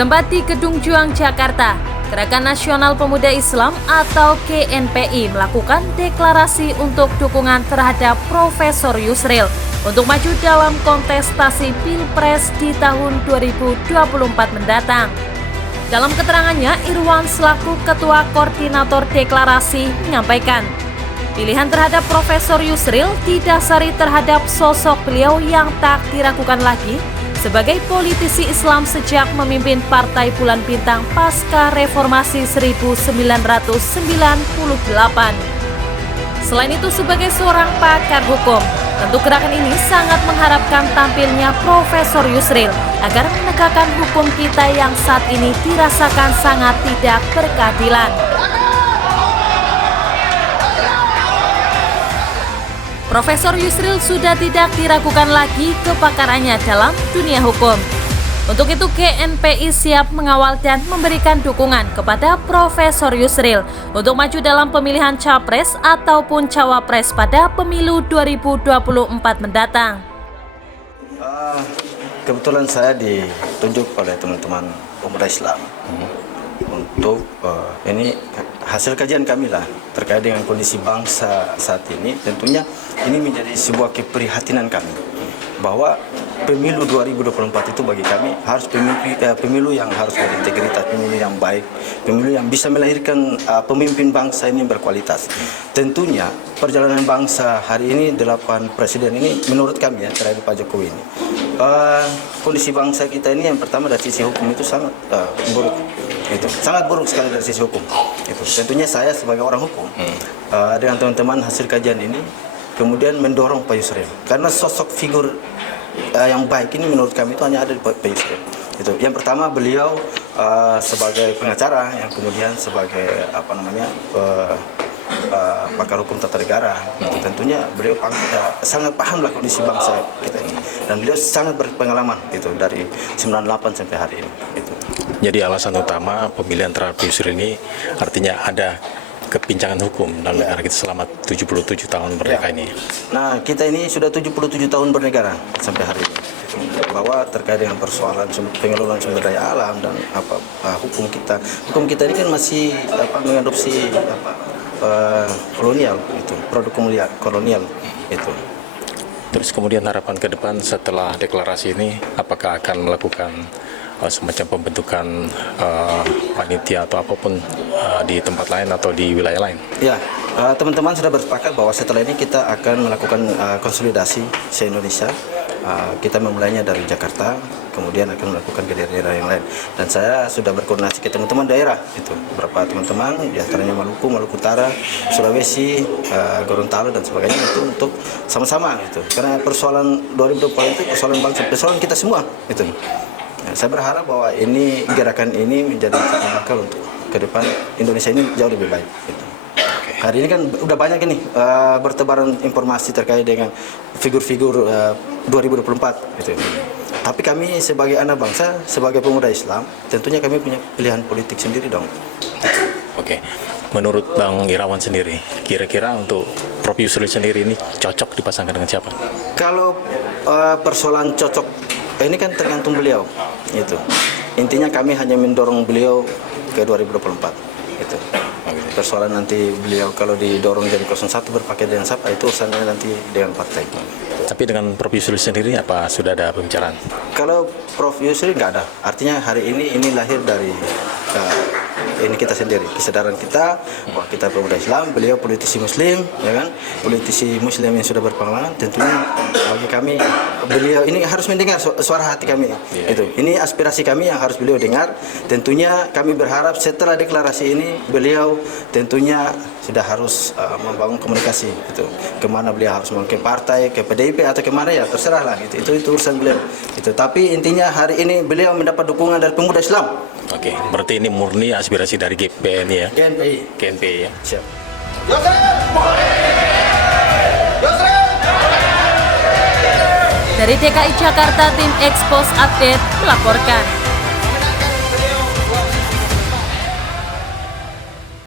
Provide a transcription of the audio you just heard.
Bertempat di Gedung Juang, Jakarta, Gerakan Nasional Pemuda Islam atau GNPI melakukan deklarasi untuk dukungan terhadap Profesor Yusril untuk maju dalam kontestasi Pilpres di tahun 2024 mendatang. Dalam keterangannya, Irwan selaku Ketua Koordinator Deklarasi menyampaikan, pilihan terhadap Profesor Yusril didasari terhadap sosok beliau yang tak diragukan lagi sebagai politisi Islam sejak memimpin Partai Bulan Bintang pasca Reformasi 1998. Selain itu, sebagai seorang pakar hukum, tentu gerakan ini sangat mengharapkan tampilnya Profesor Yusril agar menegakkan hukum kita yang saat ini dirasakan sangat tidak berkeadilan. Profesor Yusril sudah tidak diragukan lagi kepakarannya dalam dunia hukum. Untuk itu GNPI siap mengawal dan memberikan dukungan kepada Profesor Yusril untuk maju dalam pemilihan Capres ataupun Cawapres pada pemilu 2024 mendatang. Kebetulan saya ditunjuk oleh teman-teman pemuda Islam untuk ini hasil kajian kami lah terkait dengan kondisi bangsa saat ini. Tentunya ini menjadi sebuah keprihatinan kami bahwa pemilu 2024 itu bagi kami harus pemilu yang harus berintegritas, pemilu yang baik, pemilu yang bisa melahirkan pemimpin bangsa ini berkualitas. Tentunya perjalanan bangsa hari ini 8 presiden ini menurut kami ya terhadap Pak Jokowi ini kondisi bangsa kita ini yang pertama dari sisi hukum itu sangat buruk. Itu sangat buruk sekali dari sisi hukum. Itu tentunya saya sebagai orang hukum dengan teman-teman hasil kajian ini kemudian mendorong Pak Yusril karena sosok figur yang baik ini menurut kami itu hanya ada di Pak Yusril. Itu yang pertama beliau sebagai pengacara, yang kemudian sebagai pakar hukum tata negara. Tentunya beliau sangat pahamlah kondisi bangsa kita ini dan beliau sangat berpengalaman itu dari 98 sampai hari ini. Itu. Jadi alasan utama pemilihan terhadap Yusril ini artinya ada kepincangan hukum dalam negara kita selama 77 tahun merdeka ini. Nah, kita ini sudah 77 tahun bernegara sampai hari ini. Bahwa terkait dengan persoalan pengelolaan sumber daya alam dan hukum kita ini kan masih mengadopsi kolonial itu, produk kolonial itu. Terus kemudian harapan ke depan setelah deklarasi ini apakah akan melakukan semacam pembentukan panitia atau apapun di tempat lain atau di wilayah lain? Ya, teman-teman sudah bersepakat bahwa setelah ini kita akan melakukan konsolidasi se-Indonesia. Kita memulainya dari Jakarta, kemudian akan melakukan ke daerah-daerah yang lain. Dan saya sudah berkoordinasi ke teman-teman daerah, itu beberapa teman-teman, di antaranya Maluku Utara, Sulawesi, Gorontalo dan sebagainya itu untuk sama-sama itu. Karena persoalan 2024 itu persoalan bangsa, persoalan kita semua itu. Nah, saya berharap bahwa gerakan ini menjadi cikal untuk ke depan Indonesia ini jauh lebih baik. Gitu. Hari ini kan udah banyak ini bertebaran informasi terkait dengan figur-figur 2024. Gitu. Tapi kami sebagai anak bangsa, sebagai pemuda Islam, tentunya kami punya pilihan politik sendiri dong. Oke, menurut Bang Irawan sendiri, kira-kira untuk Prof Yusril sendiri ini cocok dipasangkan dengan siapa? Kalau persoalan cocok ini kan tergantung beliau, itu. Intinya kami hanya mendorong beliau ke 2024, itu. Persoalan nanti beliau kalau didorong jadi 01 berpaket dengan siapa itu urusannya nanti dengan partai. Tapi dengan Prof Yusril sendiri apa sudah ada pembicaraan? Kalau Prof Yusril nggak ada, artinya hari ini lahir dari ini kita sendiri, kesadaran kita bahwa kita pemuda Islam, beliau politisi Muslim, ya kan, politisi Muslim yang sudah berpengalaman. Tentunya bagi kami beliau ini harus mendengar suara hati kami. Itu, ini aspirasi kami yang harus beliau dengar. Tentunya kami berharap setelah deklarasi ini beliau tentunya sudah harus membangun komunikasi. Itu, kemana beliau harus mau ke partai, ke PDIP atau kemana ya terserah lah. Itu urusan beliau. Itu, tapi intinya hari ini beliau mendapat dukungan dari pemuda Islam. Oke, berarti ini murni aspirasi dari GPN ya? GNPI ya? Siap. Dari DKI Jakarta, tim Expose Update melaporkan.